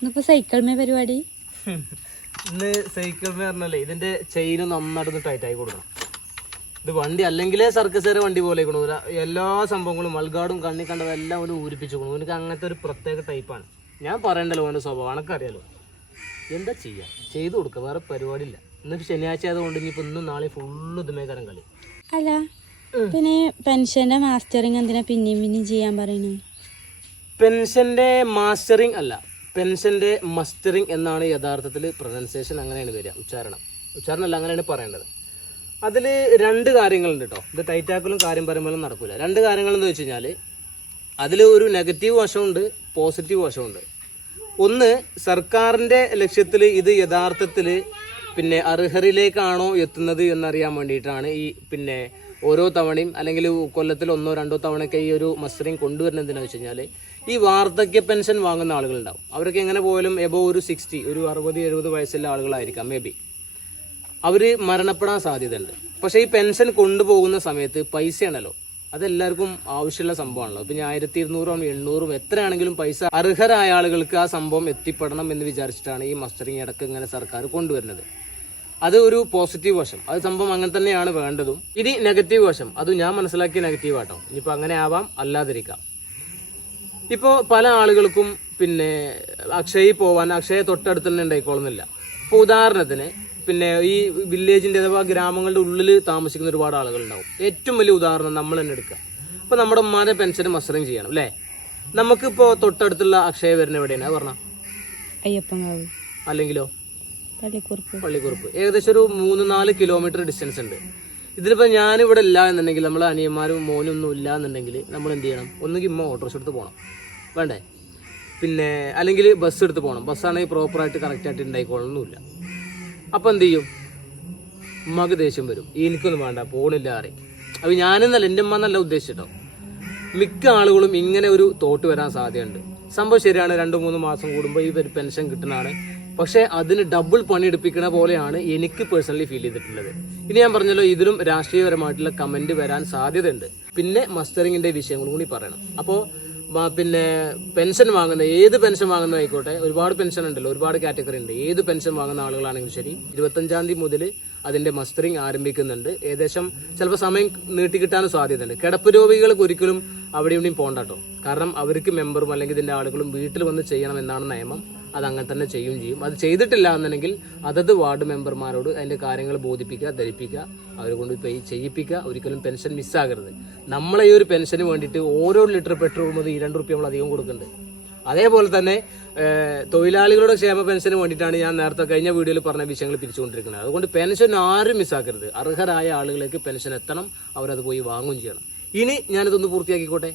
ഇന്നിപ്പോ സൈക്കിൾമേ പരിപാടി? ഇന്ന് സൈക്കിൾ പറഞ്ഞല്ലേ ഇതിന്റെ ചെയിൻ നന്നായിട്ടൊന്ന് ടൈറ്റ് ആയി കൊടുക്കണം. ഇത് വണ്ടി അല്ലെങ്കിലേ സർക്കസേരെ വണ്ടി പോലെ കൊണ്ടുപോകില്ല എല്ലാ സംഭവങ്ങളും മൽഗാടും കണ്ണി കണ്ടതും എല്ലാം ഒരു ഊരിപ്പിച്ചു എനിക്ക് അങ്ങനത്തെ ഒരു പ്രത്യേക ടൈപ്പാണ് ഞാൻ പറയണ്ടല്ലോ അവന്റെ സ്വഭാവം. അനക്കറിയാലോ എന്താ ചെയ്യാ? ചെയ്തു കൊടുക്കുക വേറെ പരിപാടിയില്ല. ഇന്നിപ്പോ ശനിയാഴ്ച ആയതുകൊണ്ട് ഇനിയിപ്പോ ഇന്നും നാളെ ഫുള്ള് ഇതുമേക്കാരം കളി. അല്ല പിന്നെ പെൻഷന്റെ മാസ്റ്ററിങ് എന്തിനാ പിന്നെയും പിന്നെയും ചെയ്യാൻ പറയുന്നു? പെൻഷന്റെ മാസ്റ്ററിങ് അല്ല. പെൻഷന്റെ മസ്റ്ററിങ് എന്നാണ് യഥാർത്ഥത്തിൽ പ്രൊനൗൺസിയേഷൻ അങ്ങനെയാണ് വരിക. ഉച്ചാരണം. ഉച്ചാരണം അല്ല അങ്ങനെയാണ് പറയേണ്ടത്. അതിൽ രണ്ട് കാര്യങ്ങളുണ്ട് കേട്ടോ ഇത് ടൈറ്റാക്കലും കാര്യം പറയുമ്പോഴും നടക്കില്ല രണ്ട് കാര്യങ്ങൾ എന്ന് വെച്ച് കഴിഞ്ഞാൽ അതിൽ ഒരു നെഗറ്റീവ് വശമുണ്ട് പോസിറ്റീവ് വശമുണ്ട്. ഒന്ന് സർക്കാരിന്റെ ലക്ഷ്യത്തിൽ ഇത് യഥാർത്ഥത്തിൽ പിന്നെ അർഹരിലേക്കാണോ എത്തുന്നത് എന്നറിയാൻ വേണ്ടിയിട്ടാണ് ഈ പിന്നെ ഓരോ തവണയും അല്ലെങ്കിൽ കൊല്ലത്തിൽ ഒന്നോ രണ്ടോ തവണയൊക്കെ ഈ ഒരു മസ്റ്ററിങ് കൊണ്ടുവരുന്നത് എന്തിനാന്ന് വെച്ച് ഈ വാർദ്ധക്യ പെൻഷൻ വാങ്ങുന്ന ആളുകളുണ്ടാവും. അവർക്ക് എങ്ങനെ പോയാലും എബോ ഒരു സിക്സ്റ്റി ഒരു അറുപത് എഴുപത് വയസ്സുള്ള ആളുകളായിരിക്കാം മേ ബി അവർ മരണപ്പെടാൻ സാധ്യതയുണ്ട്. പക്ഷേ ഈ പെൻഷൻ കൊണ്ടുപോകുന്ന സമയത്ത് പൈസയാണല്ലോ. അതെല്ലാവർക്കും ആവശ്യമുള്ള സംഭവമാണല്ലോ. ഇപ്പം ആയിരത്തി ഇരുന്നൂറും എണ്ണൂറും എത്രയാണെങ്കിലും പൈസ അർഹരായ ആളുകൾക്ക് ആ സംഭവം എത്തിപ്പെടണം എന്ന് വിചാരിച്ചിട്ടാണ് ഈ മസ്റ്ററിങ് ഇടയ്ക്ക് ഇങ്ങനെ സർക്കാർ കൊണ്ടുവരുന്നത്. അത് ഒരു പോസിറ്റീവ് വശം. അത് സംഭവം അങ്ങനെ തന്നെയാണ് വേണ്ടതും. ഇനി നെഗറ്റീവ് വശം. അത് ഞാൻ മനസ്സിലാക്കിയ നെഗറ്റീവ് ആട്ടോ. ഇനിയിപ്പോൾ അങ്ങനെ ആവാം അല്ലാതിരിക്കാം. ഇപ്പോൾ പല ആളുകൾക്കും പിന്നെ അക്ഷയയിൽ പോവാൻ അക്ഷയ തൊട്ടടുത്ത് തന്നെ ഉണ്ടായിക്കോളുന്നില്ല. ഇപ്പോൾ ഉദാഹരണത്തിന് പിന്നെ ഈ വില്ലേജിന്റെ അഥവാ ഗ്രാമങ്ങളുടെ ഉള്ളിൽ താമസിക്കുന്ന ഒരുപാട് ആളുകളുണ്ടാവും. ഏറ്റവും വലിയ ഉദാഹരണം നമ്മൾ തന്നെ എടുക്കുക. ഇപ്പോൾ നമ്മുടെ ഉമ്മാനെ പെൻഷനും മസ്റ്ററിങ് ചെയ്യണം അല്ലേ? നമുക്കിപ്പോൾ തൊട്ടടുത്തുള്ള അക്ഷയ വരുന്ന എവിടെയാണ്? പറഞ്ഞ. പറഞ്ഞാൽ അയ്യപ്പങ്കാവ് അല്ലെങ്കിലോ? പള്ളിക്കുറുപ്പ്. ഏകദേശം ഒരു മൂന്ന് നാല് കിലോമീറ്റർ ഡിസ്റ്റൻസ് ഉണ്ട്. ഇതിലിപ്പോൾ ഞാനിവിടെ ഇല്ല എന്നുണ്ടെങ്കിൽ നമ്മളെ അനിയന്മാരും മോനും ഒന്നും ഇല്ല എന്നുണ്ടെങ്കിൽ നമ്മൾ എന്ത് ചെയ്യണം? ഒന്നുകിൽ ഇമ്മ ഓട്ടോറിക്ഷ എടുത്ത് പോകണം വേണ്ടേ? പിന്നെ അല്ലെങ്കിൽ ബസ് എടുത്ത് പോകണം ബസ്സാണെങ്കിൽ പ്രോപ്പറായിട്ട് കറക്റ്റായിട്ട് ഉണ്ടായിക്കോളൊന്നുമില്ല അപ്പോൾ എന്ത് ചെയ്യും? ഉമ്മക്ക് ദേഷ്യം വരും. എനിക്കൊന്നും വേണ്ട പോണില്ല അറി അപ്പോൾ ഞാനെന്നല്ല എന്റെ ഉമ്മ എന്നല്ല ഉദ്ദേശിച്ചിട്ടോ മിക്ക ആളുകളും ഇങ്ങനെ ഒരു തോട്ട് വരാൻ സാധ്യതയുണ്ട്. സംഭവം ശരിയാണ് രണ്ട് മൂന്ന് മാസം കൂടുമ്പോൾ ഈ പെൻഷൻ കിട്ടുന്നതാണ് പക്ഷേ അതിന് ഡബിൾ പണി പണിയെടുപ്പിക്കുന്ന പോലെയാണ് എനിക്ക് പേഴ്സണലി ഫീൽ ചെയ്തിട്ടുള്ളത്. ഇനി ഞാൻ പറഞ്ഞല്ലോ ഇതിലും രാഷ്ട്രീയപരമായിട്ടുള്ള കമന്റ് വരാൻ സാധ്യതയുണ്ട്. പിന്നെ മസ്റ്ററിങ്ങിന്റെ വിഷയങ്ങളും കൂടി പറയണം. അപ്പോൾ പിന്നെ പെൻഷൻ വാങ്ങുന്ന ഏത് പെൻഷൻ വാങ്ങുന്ന ആയിക്കോട്ടെ ഒരുപാട് പെൻഷൻ ഉണ്ടല്ലോ ഒരുപാട് കാറ്റഗറി ഉണ്ട്. ഏത് പെൻഷൻ വാങ്ങുന്ന ആളുകളാണെങ്കിലും ശരി ഇരുപത്തഞ്ചാം തീയതി മുതൽ അതിന്റെ മസ്റ്ററിങ് ആരംഭിക്കുന്നുണ്ട്. ഏകദേശം ചിലപ്പോൾ സമയം നീട്ടിക്കിട്ടാനും സാധ്യതയുണ്ട്. കിടപ്പ് രോഗികൾക്ക് ഒരിക്കലും അവിടെ ഇവിടെയും പോകണ്ട കേട്ടോ. കാരണം അവർക്ക് മെമ്പറും അല്ലെങ്കിൽ ഇതിന്റെ ആളുകളും വീട്ടിൽ വന്ന് ചെയ്യണം എന്നാണ് നിയമം. അത് അങ്ങനെ തന്നെ ചെയ്യും ചെയ്യും. അത് ചെയ്തിട്ടില്ല എന്നുണ്ടെങ്കിൽ അതത് വാർഡ് മെമ്പർമാരോട് അതിന്റെ കാര്യങ്ങൾ ബോധിപ്പിക്കുക ധരിപ്പിക്കുക അവരെ കൊണ്ട് പേ ചെയ്യിപ്പിക്കുക. ഒരിക്കലും പെൻഷൻ മിസ്സാകരുത് നമ്മളെ ഈ ഒരു പെൻഷന് വേണ്ടിയിട്ട് ഓരോ ലിറ്റർ പെട്രോൾ മുതൽ ഈ രണ്ട് റുപ്യ നമ്മൾ അധികം കൊടുക്കുന്നുണ്ട്. അതേപോലെ തന്നെ തൊഴിലാളികളുടെ ക്ഷേമ പെൻഷന് വേണ്ടിയിട്ടാണ് ഞാൻ നേരത്തെ കഴിഞ്ഞ വീഡിയോയിൽ പറഞ്ഞ വിഷയങ്ങൾ പിരിച്ചുകൊണ്ടിരിക്കുന്നത്. അതുകൊണ്ട് പെൻഷൻ ആരും മിസ്സാക്കരുത്. അർഹരായ ആളുകളിലേക്ക് പെൻഷൻ എത്തണം അവരത് പോയി വാങ്ങുകയും ചെയ്യണം. ഇനി ഞാനിതൊന്ന് പൂർത്തിയാക്കിക്കോട്ടെ?